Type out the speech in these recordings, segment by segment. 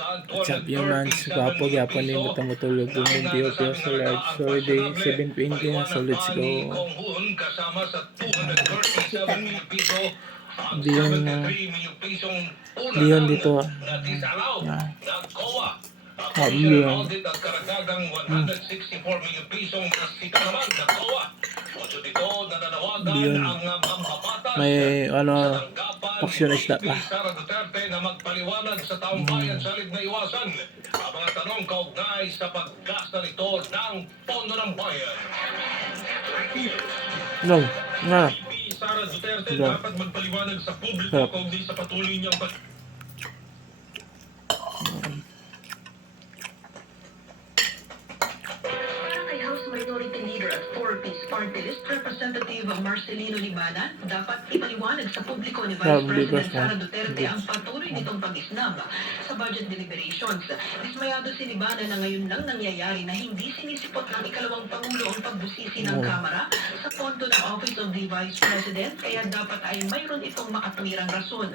What's up, humans? Gwapo, gyapon din mo matulog bumong piyo-piyo sa large. So, day 7:20 na. So, let's go. Diyon dito. Yan. Diyon. Diyon. May paksyon isda pa. Sara Duterte na magpaliwanag sa taong bayan sa halip na iwasan ang mga tanong kaugnay sa paggasta nito ng pondo ng bayan. No. VP Sara Duterte dapat magpaliwanag sa publiko kaugnay sa patuloy niyang Minority Leader at 4-piece Party List Representative Marcelino Libanan, dapat ipaliwanag sa publiko ni Vice President Sara Duterte ang patuloy nitong pag-isnab sa budget deliberations. Dismayado si Libanan na ngayon lang nangyayari na hindi sinisipot ng ikalawang Pangulo ang pagbusisi ng Kamara sa pondo ng Office of the Vice President, kaya dapat ay mayroon itong makatwirang rason.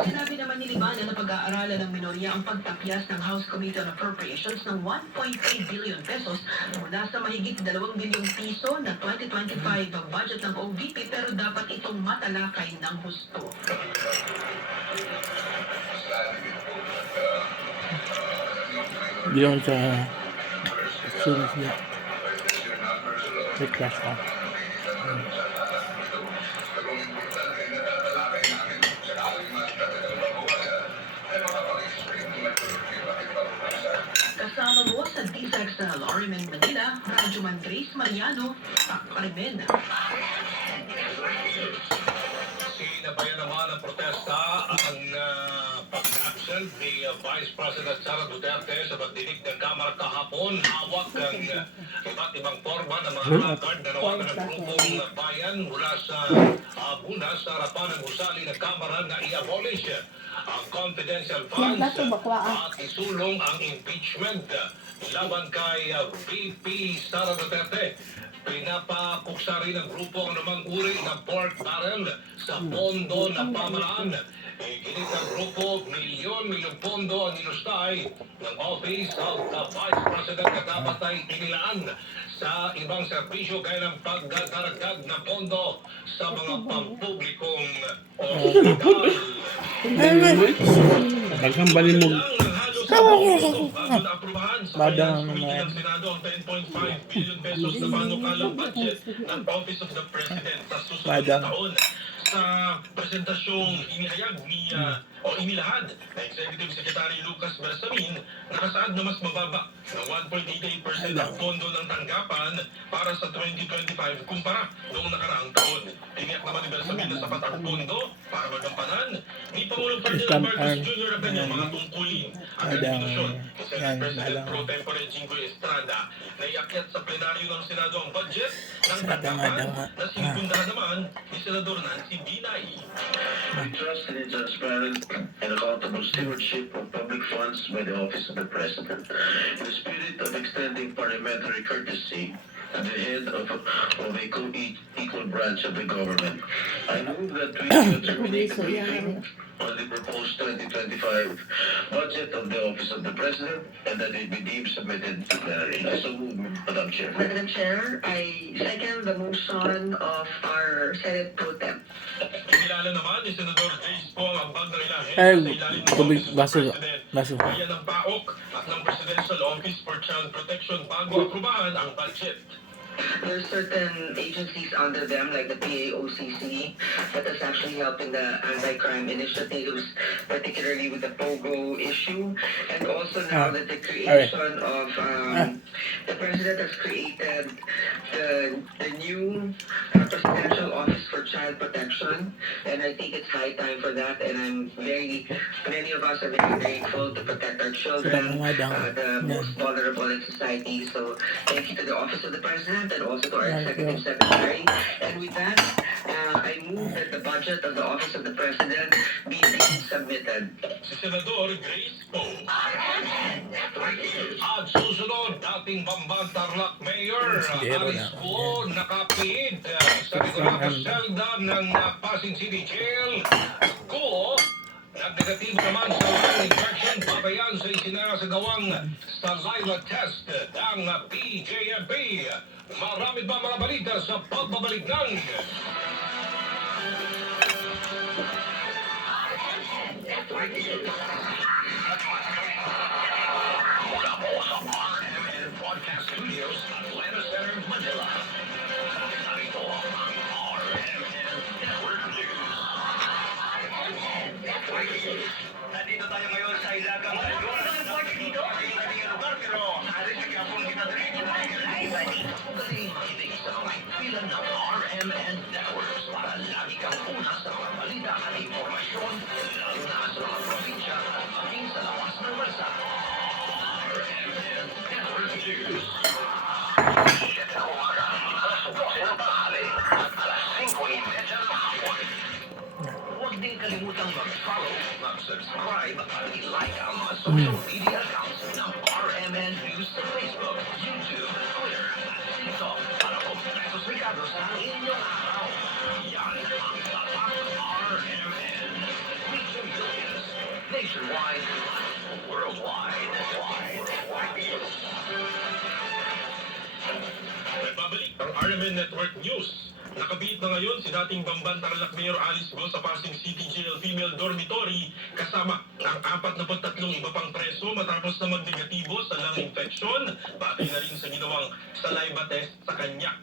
Sinabi naman ni Libanan na pag-aaralan ng minorya ang pagtapyas ng House Committee on Appropriations ng 1.3 billion pesos mula sa mahigit 2 bilyong piso na 2025 budget ng OVP, pero dapat itong matalakay ng husto. Diyon sa sulit niya. Class ka. Kasama mo sa DSEC sa Lorimen, Manila, Radyo Man Grace Mariano, Parimen. Sinabayan naman ang protesta ang pag-absent ni Vice President Sara Duterte sa pagdinig ng Kamara kahapon. Hawak ang iba't ibang forma ng mga placard na nawagan ng grupong bayan mula sa Bunas sa harapan ng gusali ng Kamara na i-abolish ang confidential funds at isulong ang impeachment laban kay VP Sara Duterte. Pinapapuksa rin ng grupo ang namang uri ng pork barrel sa pondo ng pamalaan. Iginit ng grupo, milyon-milyong pondo ang inustay ng Office of the Vice President na dapat ay inilaan sa ibang serbisyo gaya ng pagdaragdag na pondo sa mga pampublikong ospital. Pagkambalin mo. Badang naman. Senado ang 10.5 billion pesos na panukalang budget ng Office of the President sa susunod na taon. Sa presentasyong inihayag ni inilahad na Executive Secretary Lucas Bersamin, nakasaad na mas mababa ng 1.88% ang pondo ng tanggapan para sa 2025 kumpara noong nakaraang taon. Tiniyak naman ni Bersamin na sapat ang pondo para magampanan ni Pangulong Ferdinand Marcos Jr. ang kanyang mga tungkulin at institusyon. Senate President Pro Tempore Jinggoy Estrada na iakyat sa plenaryo ng Senado ang budget ng tanggapan na sinipundahan naman ni Senador Nancy Binay. We trust in the transparent and accountable stewardship of public funds by the Office of the President. In the spirit of extending parliamentary courtesy at the head of a co-equal branch of the government, I move that we terminate the briefing on the proposed 2025 budget of the Office of the President and that it be deemed submitted to plenary. I so move, Madam Chair. Madam Chair, I second the motion of our Senate Pro Tem. Kinilala naman ni Senador Jace Pong ang bag ng ilahe Ay, sa ilalim ng tubig, Office of the baso. President. Baso. Kaya ng PAOK at ng Presidential Office for Child Protection bago aprubahan ang budget. There are certain agencies under them, like the PAOCC, that is actually helping the anti-crime initiatives, particularly with the POGO issue, and also now that the creation of, the President has created the created the new Presidential Office for Child Protection, and I think it's high time for that. And many of us are very grateful to protect our children, the most vulnerable in society. So thank you to the Office of the President and also to our Executive Secretary. And with that, I move that the budget of the Office of the President be submitted. Si Senador Grace Poe. At susunod, dating Bamban Tarlac Mayor Alice Guo nakapiid sa regular selda ng Pasig City Jail. Guo, nag-negatibo naman sa lung infection babayan sa isinasagawang saliva test ng PJMP. Marami ba mga balita sa pagbabalik ng mula po sa RMN Broadcast Studios, Atlanta Center, Manila. Narito ang RMN Network News. Nandito tayo ngayon sa Ilagang Luzon. Dito ay hindi lugar pero hari sa Quiapo kita dito. Ay, bali. Makinig sa mga ilan ng RMN Networks para lagi kang una sa mga balita at impormasyon lalo na sa mga probinsya at maging sa lawas ng bansa. RMN Network News. 7 ng umaga, alas 12 ng tanghali at alas 5:30 ng hapon. Huwag din kalimutang mag-follow, mag-subscribe at i-like ang mga social media accounts ng RMN News sa Facebook, YouTube, Twitter at TikTok para kompletos regalo sa inyong araw. Yan ang tatak RMN. Reaching billions nationwide, worldwide. Nagbabalik ang RMN Network News. Nakabit na ngayon si dating Bamban Tarlac Mayor Alice Guo sa Pasig City Jail Female Dormitory kasama ng 43 iba pang preso matapos na magnegatibo sa lung infection batay na rin sa ginawang saliva test sa kanya.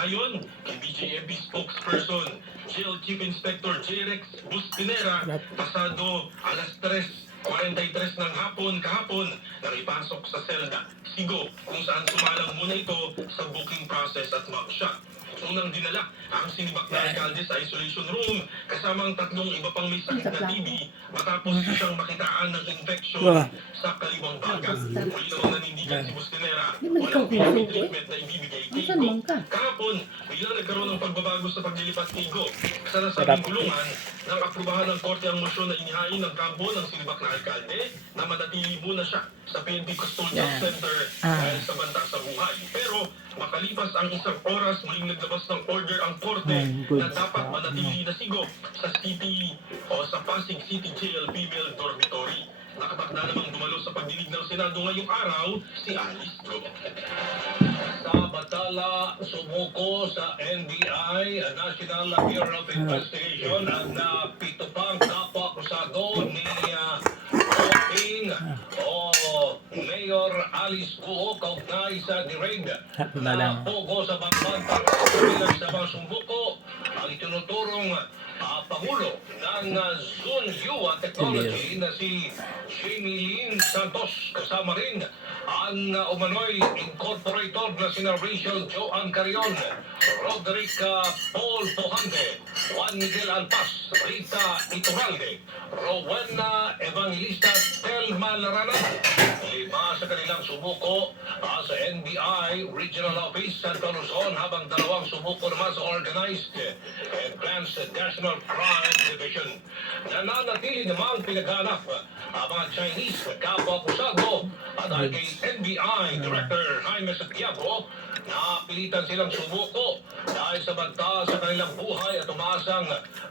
Ayon kay BJMP spokesperson Jail Chief Inspector J. Rex Bustinera, pasado alas 3:43 ng hapon kahapon nang ipasok sa selda Sigo kung saan sumalang muna ito sa booking process at mugshot. Unang dinala ang sinibak na alkalde sa isolation room kasama ang 3 iba pang may sakit na TB matapos siyang makitaan ng infection sa kaliwang baga. Muli namang nanindigan si Bustinera walang COVID treatment na ibibigay kay Go. Kahapon, biglang nagkaroon ng pagbabago sa paglilipat kay Go. Sa nasabing gulungan, nang aprubahan ng korte ang mosyon na inihain ng kampo ng sinibak na alkalde na manatili muna siya sa PNP Custodial Center dahil sa banta sa buhay. Pero makalipas ang 1 oras, muling naglabas ng order ang korte na dapat manatili na sigo sa City o sa Pasig City Jail Female Dormitory. Nakatakda namang dumalo sa pagdinig ng Senado ngayong araw si Alice Guo. Sa batala, sumuko sa NBI, National Bureau of Investigation, ang 7 pang kapwa-akusado ni Mayor Alice Guo kaugnay sa direg na pogo sa Bamban para sa bilang sa mga sumbuko ang itinuturong Pangulo ng Zunhua Technology na si Jamie Lynn Santos kasama rin ang umano'y incorporator na sina Rachel Joan Carion, Roderick Paul Pojante, Juan Miguel Alpas, Rita Iturralde, Rowena Evangelista Telma Larana. 5 sa kanilang sumuko sa NBI Regional Office Central Luzon habang 2 sumuko naman sa Organized and Advanced National Crime Division. Nananatili namang pinaghanap ang mga Chinese kapwa-akusado at dahil kay NBI Director Jaime Santiago na pilitan silang sumuko dahil sa banta sa kanilang buhay at umasang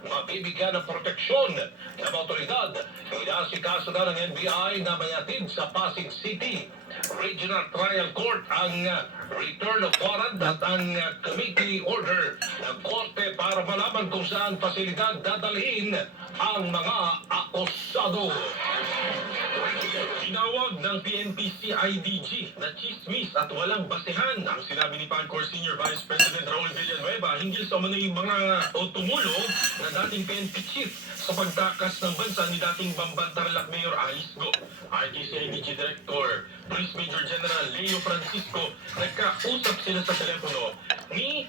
mabibigyan ng proteksyon ng otoridad. Inasikaso na ng NBI na mayatid sa Pasig City Regional Trial Court ang return of warrant at ang committee order ng korte para malaman kung saan pasilidad dadalhin ang mga akusado. Tinawag ng PNP-CIDG na chismis at walang basehan ang sinabi ni PANCOR Senior Vice President Raul Villanueva hinggil sa umano'y mga tumulong na dating PNP chief sa pagtakas ng bansa ni dating Bamban Tarlac Mayor Alice Guo. RT-CIDG Director Police Major General Leo Francisco, nagkausap sila sa telepono ni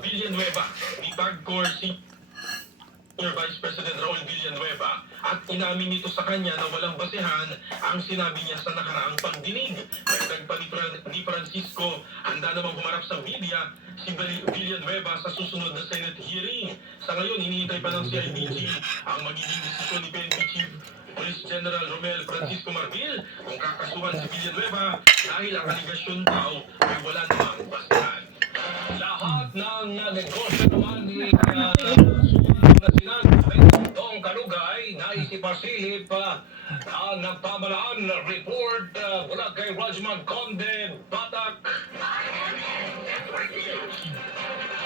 Villanueva ni PAGCOR Senior Vice President Raul Villanueva at inamin nito sa kanya na walang basehan ang sinabi niya sa nakaraang pagdinig. Dagdag pa ni Francisco, handa namang humarap sa media si Villanueva sa susunod na Senate hearing. Sa ngayon, hinihintay pa ng CIDG ang magiging desisyon ni PNP Chief Police General Romel Francisco Marbil kung kakasuhan si Villanueva dahil ang aligasyon daw ay wala namang basehan. Lahat ng negosyo naman ni Dong Kalugay na isipasilip ang nagpamalaan report mula kay Rajman Conde Batak.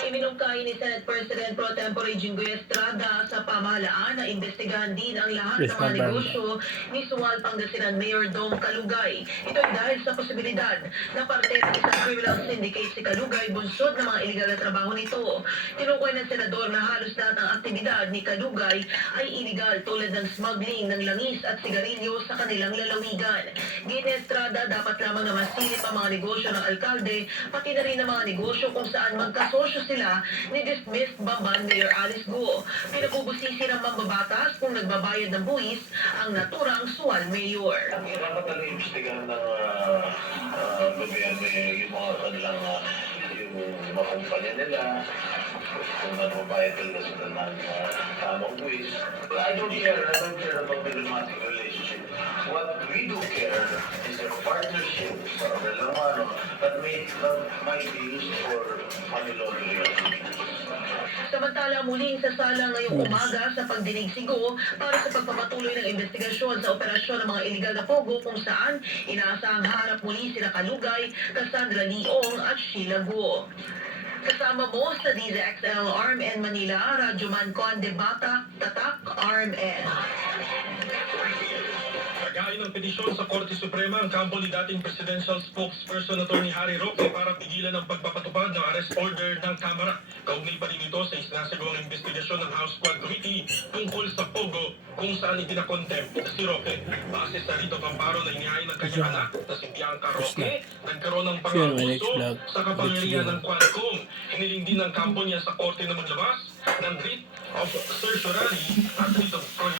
Iminungkahi ni Senate President Pro Tempore Jinggoy Estrada sa pamahalaan na imbestigahan din ang lahat ng mga negosyo ni Sual Pangasinan Mayor Dong Kalugay. Ito ay dahil sa posibilidad na parte ng isang criminal syndicate si Kalugay bunsod ng mga iligal na trabaho nito. Tinukoy ng senador na halos lahat ng aktibidad ni Kalugay ay iligal tulad ng smuggling ng langis at sigarilyo sa kanilang lalawigan. Gini Estrada, dapat lamang na masilip ang mga negosyo ng alkalde, pati na rin ang mga negosyo kung saan magkasosyo sila ni dismissed Bamban Mayor Alice Guo. Pinapubusisi ng mambabatas kung nagbabayad ng buwis ang naturang Sual Mayor. Ang dapat na iimbestigahan ng gobyerno yung mga kanilang yung mga kumpanya nila, kung nagbabayad talaga sila ng tamang buwis. I don't care about the romantic relationship. What we do care is a partnership sa Relomano that might be used for money laundering activities. Samantala, muling sasala ngayong umaga sa pagdinig si Go para sa pagpapatuloy ng investigasyon sa operasyon ng mga iligal na pogo kung saan inaasahang harap muli sina Kalugay, Cassandra Leong at Sheila Go. Kasama mo sa DZXL RMN Manila, Radyoman Conde Batak, Tatak RMN. Nagayon ng petisyon sa Korte Suprema ang kampo ni dating Presidential Spokesperson Attorney Harry Roque para pigilan ang pagpapatupad ng arrest order ng Kamara. Kaugnay pa rin ito sa isinasagawang investigasyon ng House Squad Committee tungkol sa Pogo kung saan itinakontempt si Roque. Base sa Rito Pamparo na inihain ng kanyang anak na si Bianca Roque, nagkaroon ng pangabuso sa kapangyarihan ng Quadcom. Hiniling din ng kampo niya sa korte na maglabas ng writ of certiorari at writ of